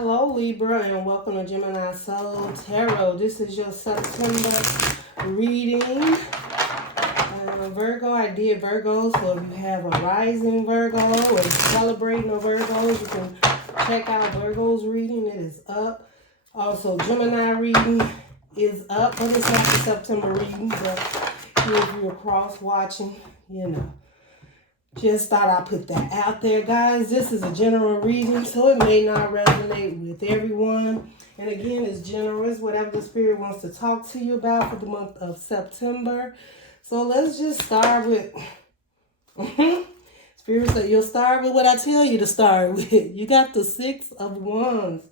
Hello Libra and welcome to Gemini Soul Tarot. This is your September reading. Virgo, I did Virgos, so if you have a rising Virgo or celebrating a Virgos, you can check out Virgo's reading. It is up. Also, Gemini reading is up, but it's not the September reading, but if you're cross-watching, you know. Just thought I'd put that out there, guys. This is a general reading, so it may not resonate with everyone. And again, it's generous, whatever the spirit wants to talk to you about for the month of September. So let's just start with... Spirit said you'll start with what I tell you to start with. You got the Six of Wands.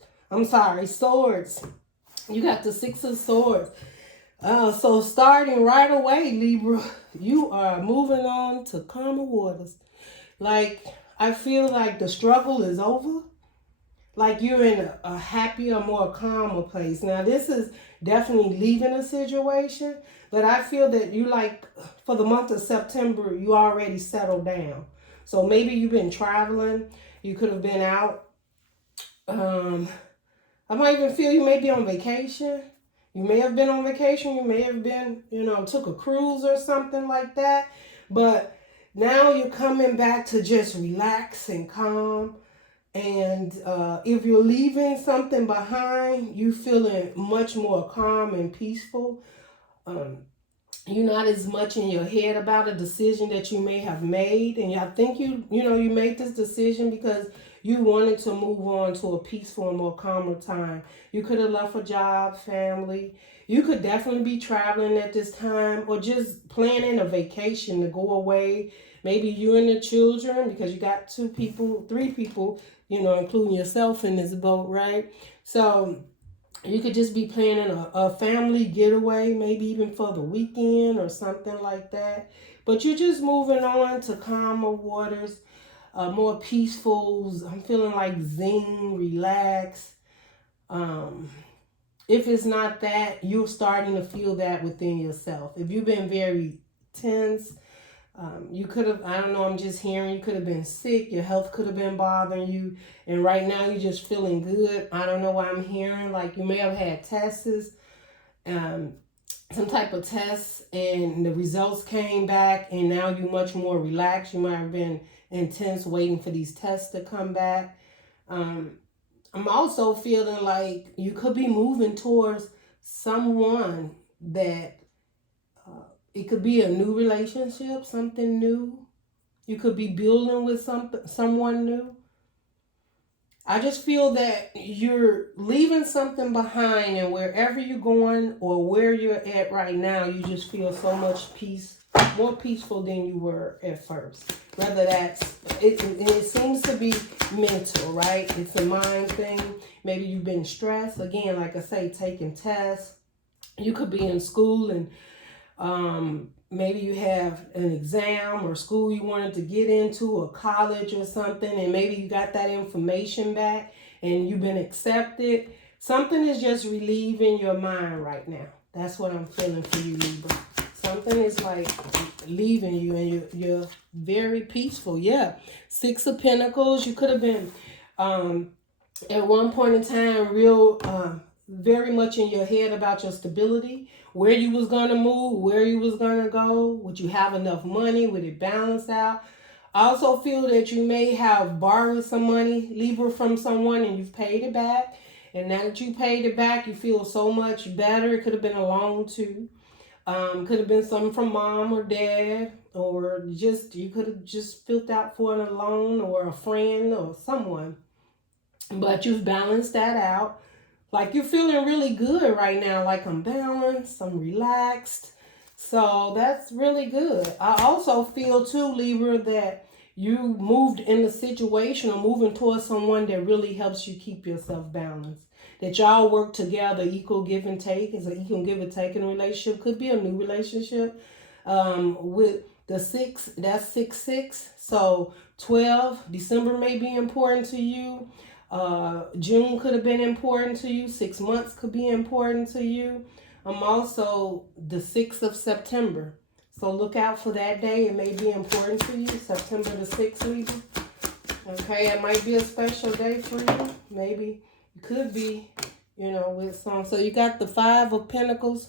Swords. You got the Six of Swords. So starting right away, Libra, you are moving on to calmer waters. Like, I feel like the struggle is over. Like you're in a happier, more calmer place. Now, this is definitely leaving a situation, but I feel that you for the month of September, you already settled down. So maybe you've been traveling. You could have been out. I might even feel you may be on vacation. You may have been on vacation. You may have been, took a cruise or something like that. But now you're coming back to just relax and calm. And if you're leaving something behind, you're feeling much more calm and peaceful. You're not as much in your head about a decision that you may have made. And I think you made this decision because you wanted to move on to a peaceful and more calmer time. You could have left a job, family. You could definitely be traveling at this time or just planning a vacation to go away. Maybe you and the children, because you got three people, including yourself in this boat, right? So you could just be planning a family getaway, maybe even for the weekend or something like that. But you're just moving on to calmer waters. More peaceful. I'm feeling like zen, relax. If it's not that, you're starting to feel that within yourself. If you've been very tense, you could have, I'm just hearing you could have been sick. Your health could have been bothering you. And right now you're just feeling good. I don't know why I'm hearing. Like you may have had tests, some type of tests, and the results came back, and now you're much more relaxed. You might have been intense waiting for these tests to come back. I'm also feeling like you could be moving towards someone that it could be a new relationship, something new. You could be building with someone new. I just feel that you're leaving something behind, and wherever you're going or where you're at right now, you just feel so much peace, more peaceful than you were at first. Whether it seems to be mental, right? It's a mind thing. Maybe you've been stressed. Again, like I say, taking tests. You could be in school and maybe you have an exam or school you wanted to get into or college or something, and maybe you got that information back and you've been accepted. Something is just relieving your mind right now. That's what I'm feeling for you, Libra. Something is like leaving you and you're very peaceful. Yeah. Six of Pentacles. You could have been at one point in time very much in your head about your stability, where you was going to move, where you was going to go. Would you have enough money? Would it balance out? I also feel that you may have borrowed some money, Libra, from someone, and you've paid it back. And now that you paid it back, you feel so much better. It could have been a loan too. Could have been something from mom or dad, or you could have just filled out for a loan or a friend or someone. But you've balanced that out. Like you're feeling really good right now. Like I'm balanced, I'm relaxed. So that's really good. I also feel too, Libra, that you moved in the situation or moving towards someone that really helps you keep yourself balanced. That y'all work together, equal give and take. It's an equal give and take in a relationship. Could be a new relationship. With the 6, that's 6-6. So 12, December may be important to you. June could have been important to you. 6 months could be important to you. Also the 6th of September. So look out for that day. It may be important to you. September the 6th, Libra. Okay, it might be a special day for you. Maybe You could be, you know, with some. So you got the Five of Pentacles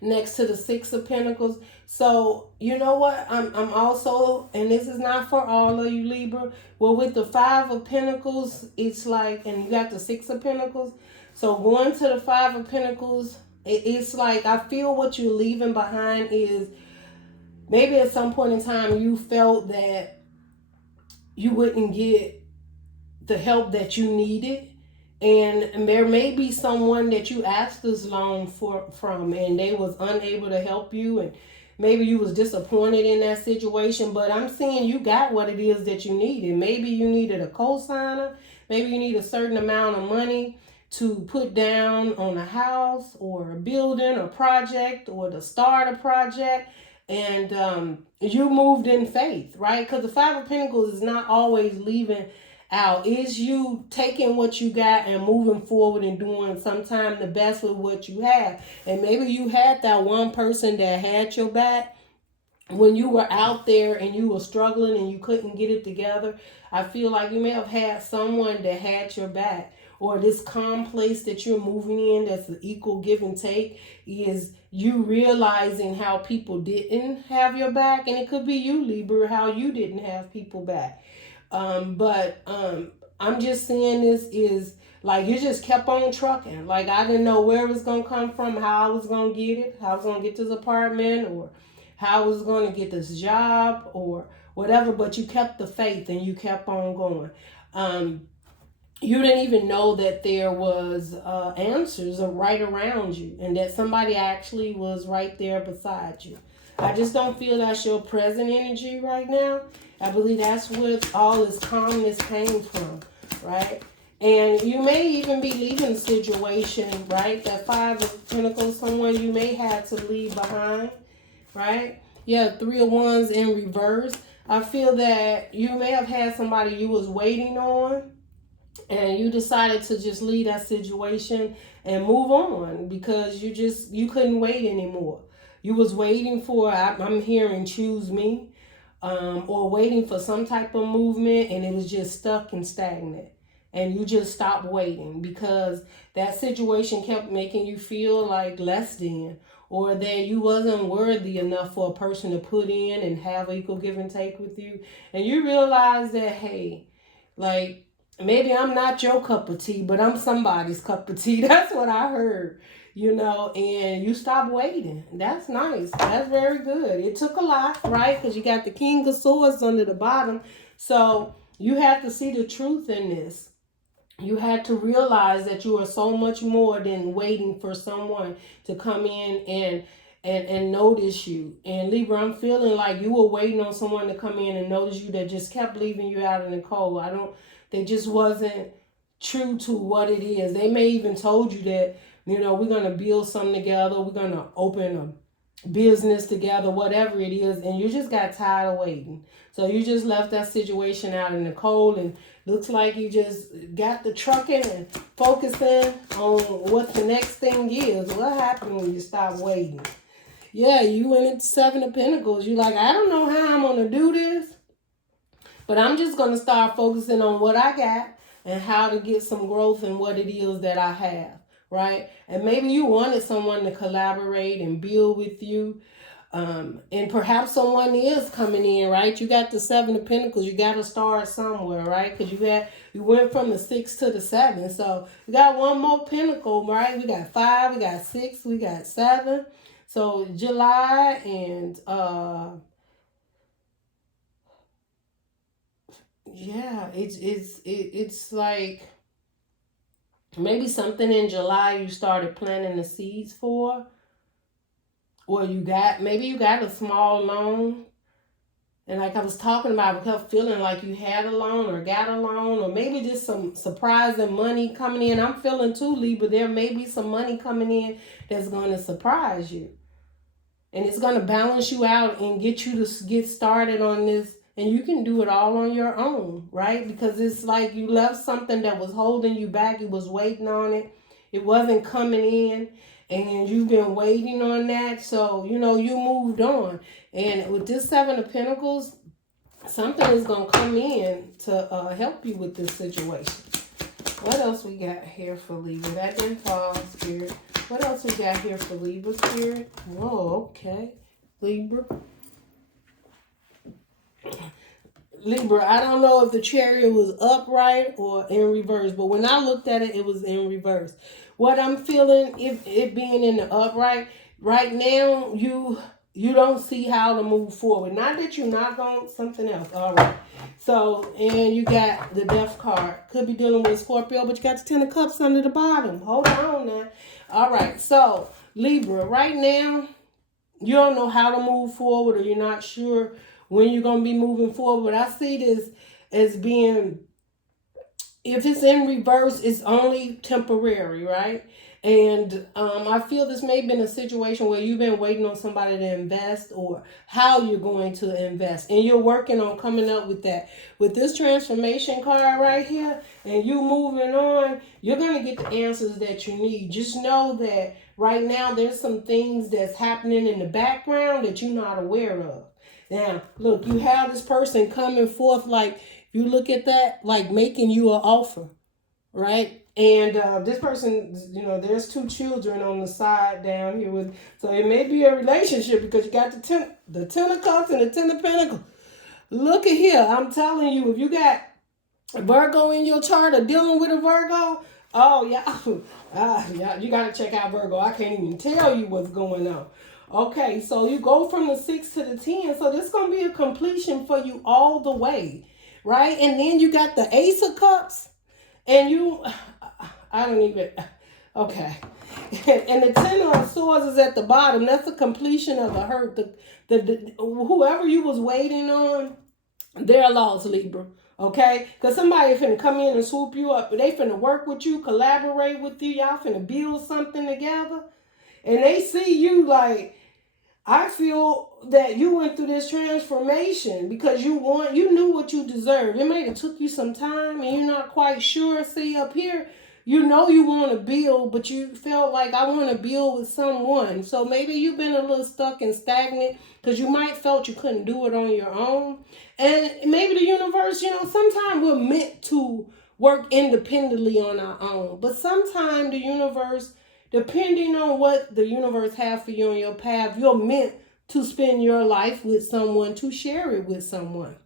next to the Six of Pentacles. So, you know what? I'm also, and this is not for all of you, Libra. Well, with the Five of Pentacles, it's like, and you got the Six of Pentacles. So going to the Five of Pentacles, it's like, I feel what you're leaving behind is maybe at some point in time you felt that you wouldn't get the help that you needed. And there may be someone that you asked this loan from and they was unable to help you, and maybe you was disappointed in that situation, but I'm seeing you got what it is that you needed. Maybe you needed a co-signer. Maybe you need a certain amount of money to put down on a house or a building or project or to start a project. And you moved in faith, right? Because the Five of Pentacles is not always leaving out. Is you taking what you got and moving forward and doing sometimes the best with what you have. And maybe you had that one person that had your back when you were out there and you were struggling and you couldn't get it together. I feel like you may have had someone that had your back. Or this calm place that you're moving in that's an equal give and take is you realizing how people didn't have your back. And it could be you, Libra, how you didn't have people back. But I'm just saying this is like you just kept on trucking. Like I didn't know where it was going to come from, how I was going to get it, how I was going to get this apartment, or how I was going to get this job or whatever. But you kept the faith and you kept on going. You didn't even know that there was answers right around you and that somebody actually was right there beside you. I just don't feel that's your present energy right now. I believe that's where all this calmness came from, right? And you may even be leaving a situation, right? That Five of Pentacles, someone you may have to leave behind, right? Yeah, Three of Wands in reverse. I feel that you may have had somebody you was waiting on, and you decided to just leave that situation and move on because you couldn't wait anymore. You was waiting for, I'm hearing choose me, or waiting for some type of movement, and it was just stuck and stagnant. And you just stopped waiting because that situation kept making you feel like less than, or that you wasn't worthy enough for a person to put in and have an equal give and take with you. And you realize that, hey, like, maybe I'm not your cup of tea, but I'm somebody's cup of tea. That's what I heard, you know, and you stopped waiting. That's nice. That's very good. It took a lot, right? Because you got the King of Swords under the bottom. So you had to see the truth in this. You had to realize that you are so much more than waiting for someone to come in and notice you. And Libra, I'm feeling like you were waiting on someone to come in and notice you that just kept leaving you out in the cold. They just wasn't true to what it is. They may even told you that, you know, we're going to build something together. We're going to open a business together, whatever it is. And you just got tired of waiting. So you just left that situation out in the cold, and looks like you just got the trucking and focusing on what the next thing is. What happened when you stopped waiting? Yeah, you went into Seven of Pentacles. You're like, I don't know how I'm going to do this, but I'm just going to start focusing on what I got and how to get some growth in what it is that I have, right? And maybe you wanted someone to collaborate and build with you. And perhaps someone is coming in, right? You got the Seven of Pentacles. You got to start somewhere, right? Because you went from the 6 to the 7. So you got one more pentacle, right? We got 5, we got 6, we got 7. So July and yeah, it's like maybe something in July you started planting the seeds for, or maybe you got a small loan. And like I was talking about, I kept feeling like you had a loan or got a loan, or maybe just some surprising money coming in. I'm feeling too, Libra, there may be some money coming in that's going to surprise you. And it's going to balance you out and get you to get started on this. And you can do it all on your own, right? Because it's like you left something that was holding you back. You was waiting on it. It wasn't coming in. And you've been waiting on that. So, you know, you moved on. And with this Seven of Pentacles, something is going to come in to help you with this situation. What else we got here for Libra? That didn't fall, Spirit. What else we got here for Libra, Spirit? Whoa, okay. Libra. Libra, I don't know if the Chariot was upright or in reverse, but when I looked at it, it was in reverse. What I'm feeling, if it being in the upright, right now, you don't see how to move forward. Not that you're not going, something else. All right. So, and you got the Death card. Could be dealing with Scorpio, but you got the Ten of Cups under the bottom. Hold on now. All right. So, Libra, right now, you don't know how to move forward, or you're not sure when you're going to be moving forward. But I see this as being, if it's in reverse, it's only temporary, right? And I feel this may have been a situation where you've been waiting on somebody to invest, or how you're going to invest. And you're working on coming up with that. With this transformation card right here, and you moving on, you're going to get the answers that you need. Just know that right now there's some things that's happening in the background that you're not aware of. Now, look, you have this person coming forth, like, you look at that, like making you an offer, right? And this person, you know, there's 2 children on the side down here with, so it may be a relationship because you got the ten of Cups and the Ten of Pentacles. Look at here, I'm telling you, if you got a Virgo in your chart or dealing with a Virgo, oh yeah, you got to check out Virgo. I can't even tell you what's going on. Okay, so you go from the 6 to the 10, so this is going to be a completion for you all the way, right? And then you got the Ace of Cups, and you, I don't even, okay. And the Ten of Swords is at the bottom. That's the completion of a hurt. The whoever you was waiting on, they're lost, Libra. Okay? Because somebody finna come in and swoop you up. They finna work with you, collaborate with you. Y'all finna build something together. And they see you like, I feel that you went through this transformation because you knew what you deserved. It may have took you some time and you're not quite sure. See, up here, you know you want to build, but you felt like, I want to build with someone. So maybe you've been a little stuck and stagnant because you might felt you couldn't do it on your own. And maybe the universe, you know, sometimes we're meant to work independently on our own. But sometimes the universe, depending on what the universe has for you on your path, you're meant to spend your life with someone, to share it with someone.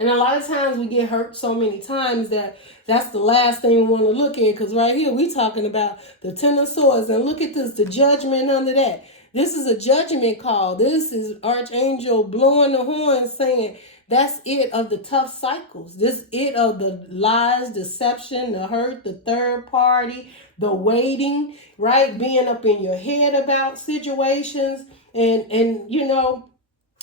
And a lot of times we get hurt so many times that that's the last thing we want to look at. Because right here we talking about the Ten of Swords. And look at this, the Judgment under that. This is a judgment call. This is Archangel blowing the horn saying, that's it of the tough cycles. This it of the lies, deception, the hurt, the third party, the waiting, right? Being up in your head about situations. And you know,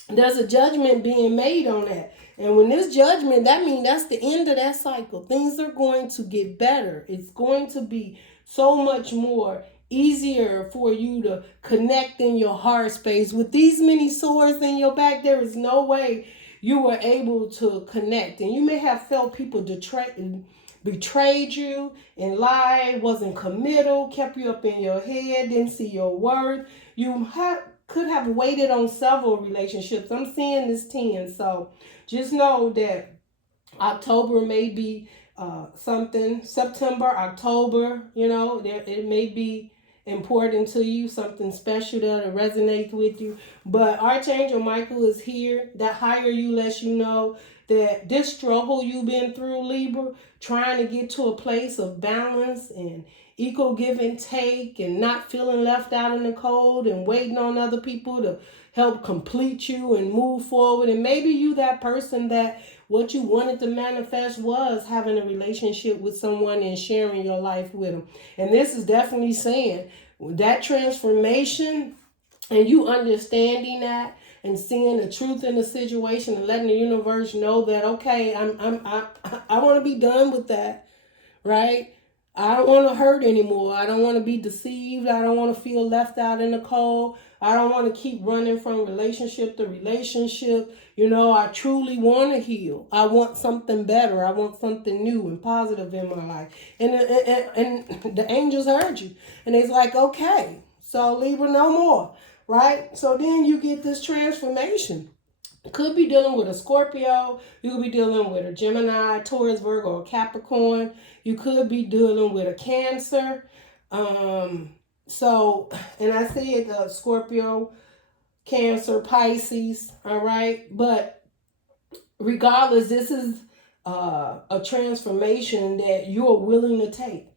there's a judgment being made on that. And when this judgment, that means that's the end of that cycle. Things are going to get better. It's going to be so much more easier for you to connect in your heart space. With these many swords in your back, there is no way you were able to connect. And you may have felt people betrayed you and lied, wasn't committal, kept you up in your head, didn't see your worth. You could have waited on several relationships. I'm seeing this 10. So just know that October may be something. September, October, you know, it may be important to you, something special that resonates with you. But Archangel Michael is here. The higher you, lets you know that this struggle you've been through, Libra, trying to get to a place of balance and equal give and take, and not feeling left out in the cold and waiting on other people to help complete you and move forward. And maybe you that person that what you wanted to manifest was having a relationship with someone and sharing your life with them. And this is definitely saying that transformation and you understanding that and seeing the truth in the situation and letting the universe know that, okay, I want to be done with that, right? I don't want to hurt anymore. I don't want to be deceived. I don't want to feel left out in the cold. I don't want to keep running from relationship to relationship. You know, I truly want to heal. I want something better. I want something new and positive in my life. And the angels heard you. And it's like, okay, so Libra, no more, right? So then you get this transformation. Could be dealing with a Scorpio. You could be dealing with a Gemini, Taurus, Virgo, or Capricorn. You could be dealing with a Cancer. So, and I said Scorpio, Cancer, Pisces, all right? But regardless, this is a transformation that you are willing to take.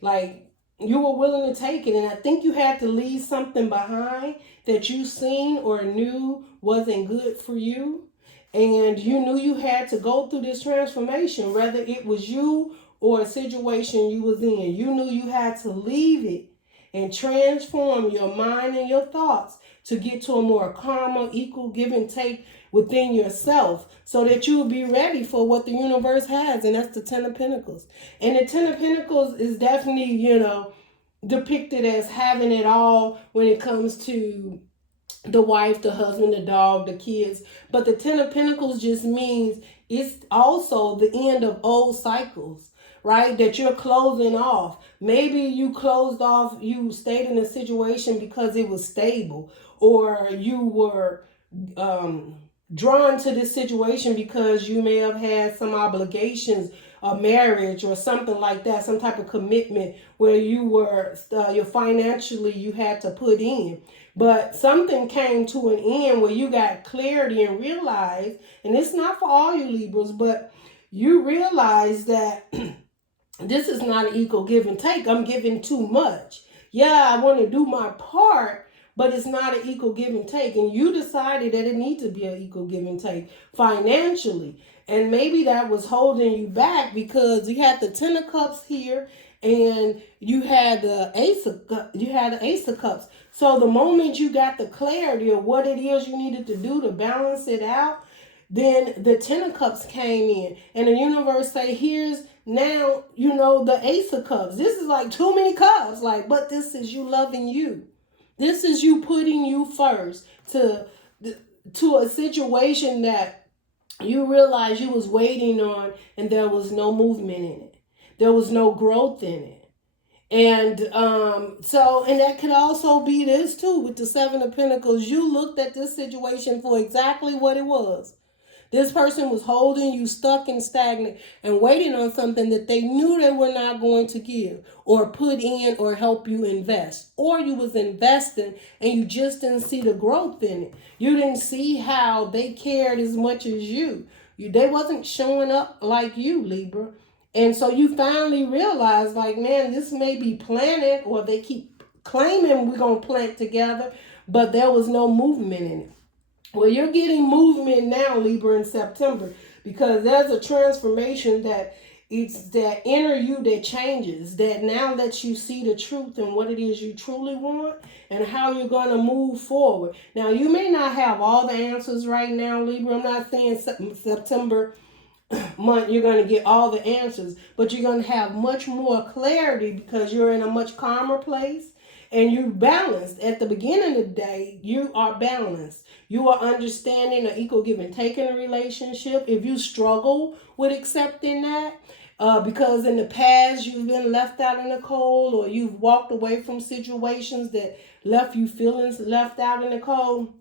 Like, you were willing to take it, and I think you had to leave something behind that you seen or knew wasn't good for you, and you knew you had to go through this transformation, whether it was you or a situation you was in. You knew you had to leave it and transform your mind and your thoughts to get to a more calmer, equal give and take within yourself, so that you will be ready for what the universe has, and that's the Ten of Pentacles. And the Ten of Pentacles is definitely, you know, depicted as having it all when it comes to the wife, the husband, the dog, the kids. But the Ten of Pentacles just means it's also the end of old cycles, right? That you're closing off. Maybe you closed off, you stayed in a situation because it was stable, or you were drawn to this situation because you may have had some obligations, a marriage or something like that, some type of commitment where you were, financially you had to put in. But something came to an end where you got clarity and realized, and it's not for all you Libras, but you realize that this is not an equal give and take. I'm giving too much. Yeah, I want to do my part, but it's not an equal give and take. And you decided that it needs to be an equal give and take financially. And maybe that was holding you back because you had the Ten of Cups here and you had the Ace of Cups. So the moment you got the clarity of what it is you needed to do to balance it out, then the Ten of Cups came in. And the universe say, here's now, you know, the Ace of Cups. This is like too many cups. Like, but this is you loving you. This is you putting you first to a situation that you realize you was waiting on, and there was no movement in it. There was no growth in it. And and that could also be this too with the Seven of Pentacles. You looked at this situation for exactly what it was. This person was holding you stuck and stagnant and waiting on something that they knew they were not going to give or put in or help you invest. Or you was investing and you just didn't see the growth in it. You didn't see how they cared as much as you. They wasn't showing up like you, Libra. And so you finally realized, like, man, this may be planted, or they keep claiming we're going to plant together, but there was no movement in it. Well, you're getting movement now, Libra, in September, because there's a transformation that it's that inner you that changes, that now lets you see the truth and what it is you truly want and how you're going to move forward. Now, you may not have all the answers right now, Libra. I'm not saying September month you're going to get all the answers, but you're going to have much more clarity because you're in a much calmer place. And you balanced. At the beginning of the day, you are balanced. You are understanding an equal give and take in a relationship. If you struggle with accepting that, because in the past you've been left out in the cold, or you've walked away from situations that left you feelings left out in the cold,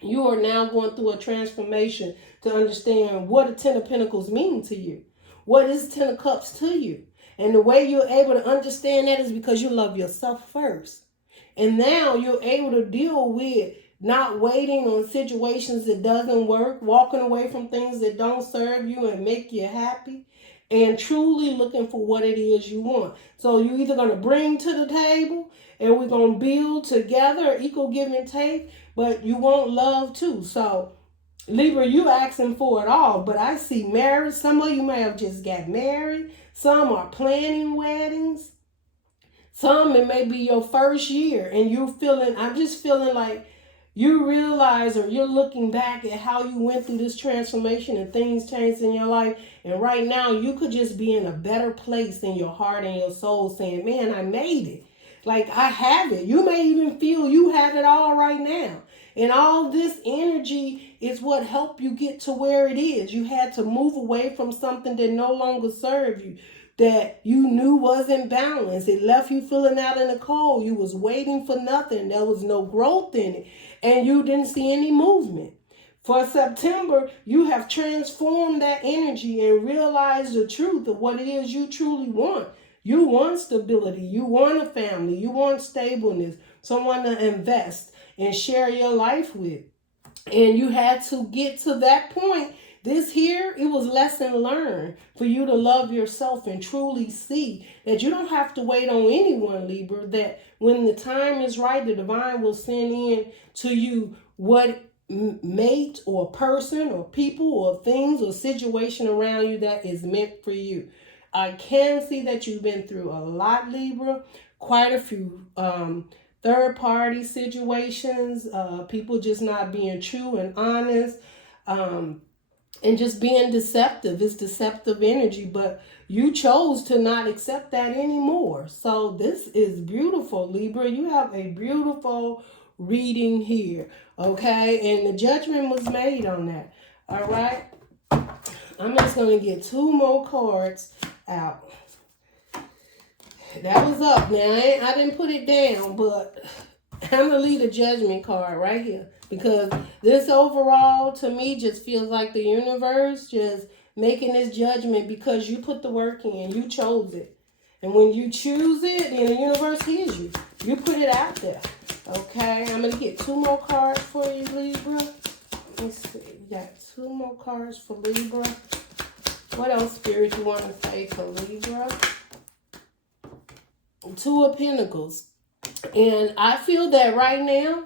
you are now going through a transformation to understand what the Ten of Pentacles mean to you. What is Ten of Cups to you? And the way you're able to understand that is because you love yourself first. And now you're able to deal with not waiting on situations that doesn't work, walking away from things that don't serve you and make you happy, and truly looking for what it is you want. So you're either going to bring to the table and we're going to build together, equal give and take, but you want love too. So Libra, you asking for it all, but I see marriage. Some of you may have just got married. Some are planning weddings. Some, it may be your first year and I'm just feeling like you realize, or you're looking back at how you went through this transformation and things changed in your life. And right now you could just be in a better place in your heart and your soul saying, man, I made it. Like, I have it. You may even feel you have it all right now. And all this energy is what helped you get to where it is. You had to move away from something that no longer served you, that you knew wasn't balanced. It left you feeling out in the cold. You was waiting for nothing. There was no growth in it. And you didn't see any movement. For September, you have transformed that energy and realized the truth of what it is you truly want. You want stability. You want a family. You want stableness. Someone to invest and share your life with. And you had to get to that point. This here, it was lesson learned for you to love yourself and truly see that you don't have to wait on anyone, Libra, that when the time is right, the divine will send in to you what mate or person or people or things or situation around you that is meant for you. I can see that you've been through a lot, Libra, quite a few third-party situations, people just not being true and honest, and just being deceptive. It's deceptive energy, but you chose to not accept that anymore. So this is beautiful, Libra. You have a beautiful reading here, okay? And the judgment was made on that, all right? I'm just going to get 2 more cards out. That was up. Now, I didn't put it down, but I'm going to leave the judgment card right here. Because this overall, to me, just feels like the universe just making this judgment because you put the work in. You chose it. And when you choose it, then the universe hears you. You put it out there. Okay? I'm going to get 2 more cards for you, Libra. Let's see. We got 2 more cards for Libra. What else, Spirit, you want to say for Libra? 2 of Pentacles. And I feel that right now,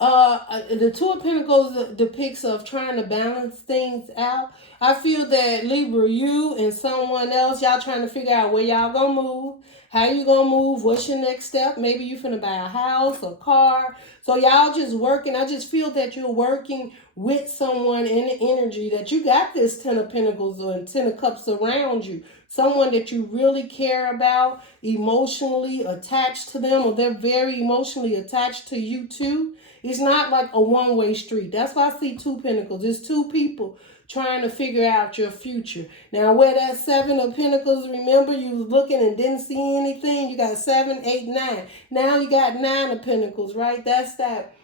the 2 of Pentacles depicts of trying to balance things out. I feel that, Libra, you and someone else, y'all trying to figure out where y'all gonna move, how you gonna move, what's your next step. Maybe you finna buy a house, a car. So y'all just working. I just feel that you're working with someone in the energy that you got this 10 of Pentacles and 10 of Cups around you. Someone that you really care about, emotionally attached to them, or they're very emotionally attached to you too. It's not like a one-way street. That's why I see 2 Pentacles. It's 2 people trying to figure out your future. Now, where that 7 of Pentacles, remember you was looking and didn't see anything. You got 7, 8, 9. Now you got 9 of Pentacles, right? That's that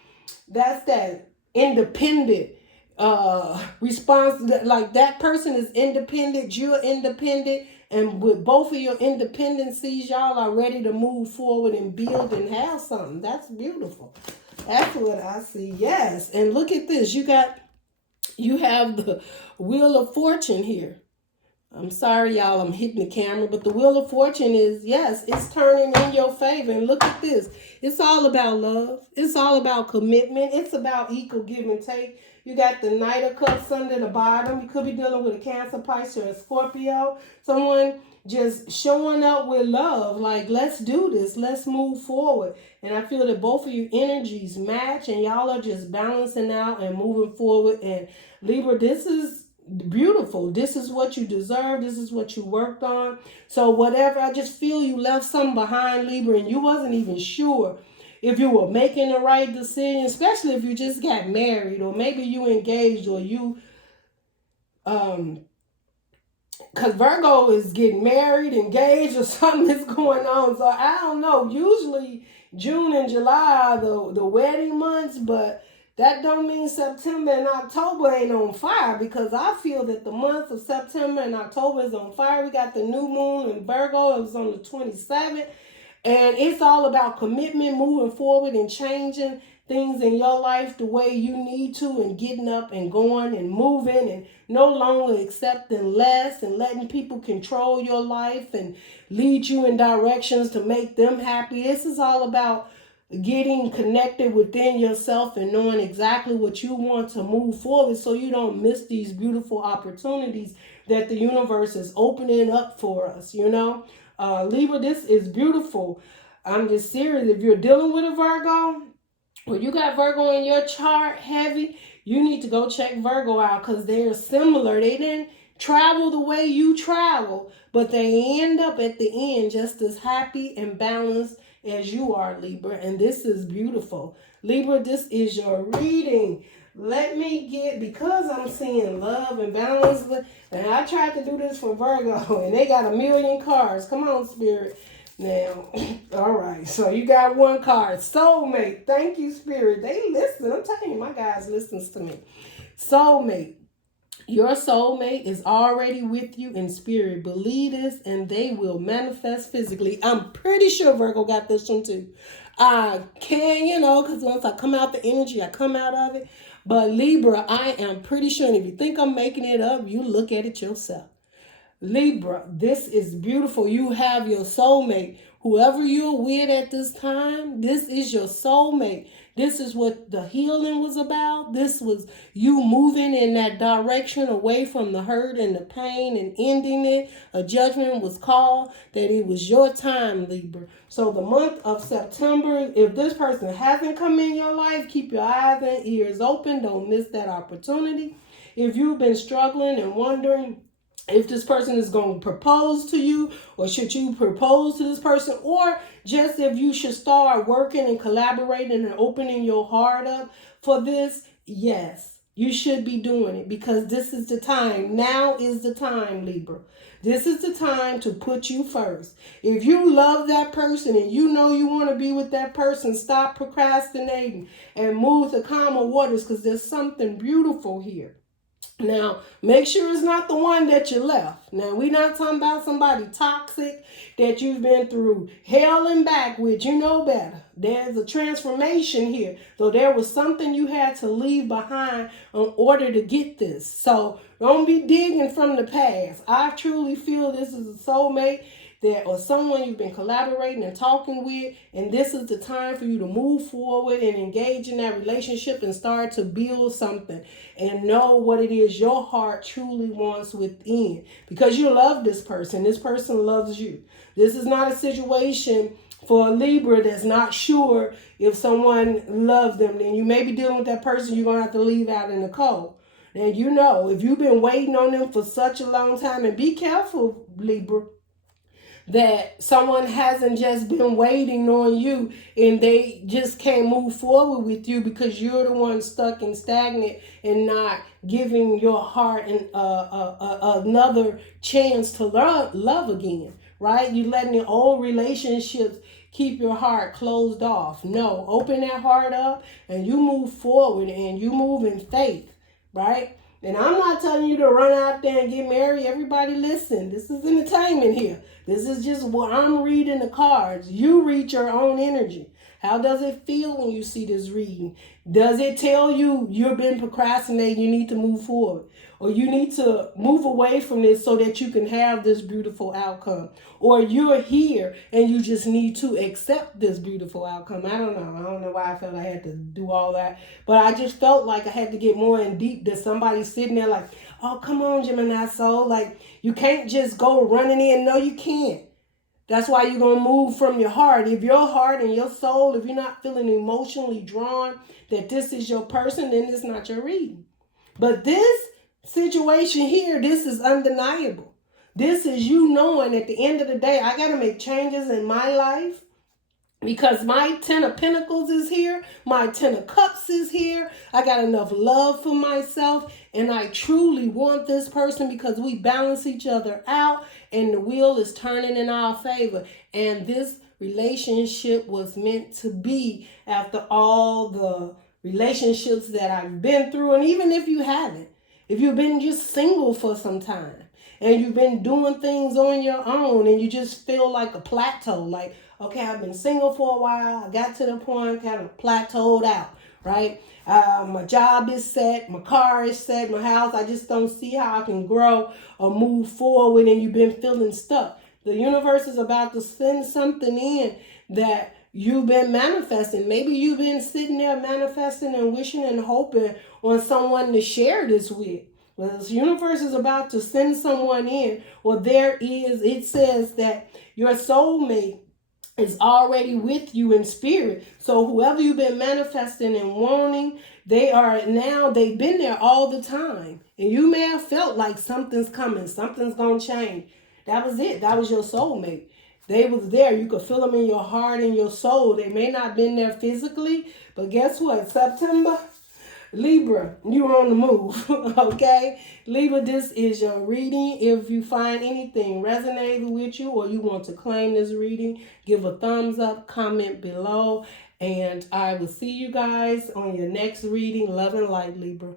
independent response. Like that person is independent. You're independent. And with both of your independencies, y'all are ready to move forward and build and have something. That's beautiful. That's what I see. Yes. And look at this. You have the Wheel of Fortune here. I'm sorry, y'all, I'm hitting the camera, but the Wheel of Fortune is, yes, it's turning in your favor. And look at this. It's all about love. It's all about commitment. It's about equal give and take. You got the Knight of Cups under the bottom. You could be dealing with a Cancer, Pisces, or a Scorpio. Someone just showing up with love, like, let's do this. Let's move forward. And I feel that both of you energies match, and y'all are just balancing out and moving forward. And Libra, this is beautiful. This is what you deserve. This is what you worked on. So whatever, I just feel you left something behind, Libra, and you wasn't even sure if you were making the right decision, especially if you just got married, or maybe you engaged, or you, because Virgo is getting married, engaged, or something is going on. So I don't know. Usually June and July are the wedding months, but that don't mean September and October ain't on fire, because I feel that the month of September and October is on fire. We got the new moon in Virgo. It was on the 27th. And it's all about commitment, moving forward and changing things in your life the way you need to, and getting up and going and moving, and no longer accepting less and letting people control your life and lead you in directions to make them happy. This is all about getting connected within yourself and knowing exactly what you want to move forward, so you don't miss these beautiful opportunities that the universe is opening up for us, you know. Libra, this is beautiful. I'm just serious. If you're dealing with a Virgo, or you got Virgo in your chart heavy, you need to go check Virgo out, because they're similar. They didn't travel the way you travel, but they end up at the end just as happy and balanced as you are, Libra. And this is beautiful. Libra, this is your reading. Let me get, because I'm seeing love and balance, and I tried to do this for Virgo, and they got 1,000,000 cards. Come on, Spirit. Now, all right, so you got 1 card. Soulmate. Thank you, Spirit. They listen. I'm telling you, my guys listens to me. Soulmate. Your soulmate is already with you in spirit. Believe this and they will manifest physically. I'm pretty sure Virgo got this one too. I can, because once I come out the energy, I come out of it. But Libra, I am pretty sure, and if you think I'm making it up, you look at it yourself. Libra, this is beautiful. You have your soulmate. Whoever you're with at this time, this is your soulmate. This is what the healing was about. This was you moving in that direction away from the hurt and the pain and ending it. A judgment was called that it was your time, Libra. So the month of September, if this person hasn't come in your life, keep your eyes and ears open. Don't miss that opportunity. If you've been struggling and wondering if this person is going to propose to you, or should you propose to this person, or just if you should start working and collaborating and opening your heart up for this, yes, you should be doing it, because this is the time. Now is the time, Libra. This is the time to put you first. If you love that person and you know you want to be with that person, stop procrastinating and move to calmer waters, because there's something beautiful here. Now, make sure it's not the one that you left. Now, we're not talking about somebody toxic that you've been through hell and back with. You know better. There's a transformation here. So there was something you had to leave behind in order to get this. So don't be digging from the past. I truly feel this is a soulmate or someone you've been collaborating and talking with, and this is the time for you to move forward and engage in that relationship and start to build something and know what it is your heart truly wants within, because you love this person. This person loves you. This is not a situation for a Libra that's not sure if someone loves them. Then you may be dealing with that person you're going to have to leave out in the cold. And if you've been waiting on them for such a long time, and be careful, Libra, that someone hasn't just been waiting on you and they just can't move forward with you because you're the one stuck and stagnant and not giving your heart another chance to love again, right? You letting the old relationships keep your heart closed off. No, open that heart up and you move forward and you move in faith, right? And I'm not telling you to run out there and get married. Everybody listen. This is entertainment here. This is just what I'm reading the cards. You read your own energy. How does it feel when you see this reading? Does it tell you you've been procrastinating, you need to move forward? Or you need to move away from this so that you can have this beautiful outcome? Or you're here and you just need to accept this beautiful outcome? I don't know. I don't know why I felt I had to do all that. But I just felt like I had to get more in deep. That somebody sitting there like, oh, come on, Gemini soul. Like, you can't just go running in. No, you can't. That's why you're going to move from your heart. If your heart and your soul, if you're not feeling emotionally drawn that this is your person, then it's not your reading. But this situation here, this is undeniable. This is you knowing at the end of the day, I got to make changes in my life because my 10 of Pentacles is here. My 10 of Cups is here. I got enough love for myself and I truly want this person because we balance each other out and the wheel is turning in our favor. And this relationship was meant to be after all the relationships that I've been through. And even if you haven't, if you've been just single for some time and you've been doing things on your own and you just feel like a plateau, like, okay, I've been single for a while. I got to the point, kind of plateaued out, right? My job is set. My car is set. My house, I just don't see how I can grow or move forward and you've been feeling stuck. The universe is about to send something in that you've been manifesting. Maybe you've been sitting there manifesting and wishing and hoping on someone to share this with. Well, this universe is about to send someone in, or it says that your soulmate is already with you in spirit. So whoever you've been manifesting and wanting, they've been there all the time. And you may have felt like something's coming, something's going to change. That was it. That was your soulmate. They was there. You could feel them in your heart and your soul. They may not have been there physically, but guess what? September, Libra, you're on the move, okay? Libra, this is your reading. If you find anything resonating with you or you want to claim this reading, give a thumbs up, comment below, and I will see you guys on your next reading. Love and light, Libra.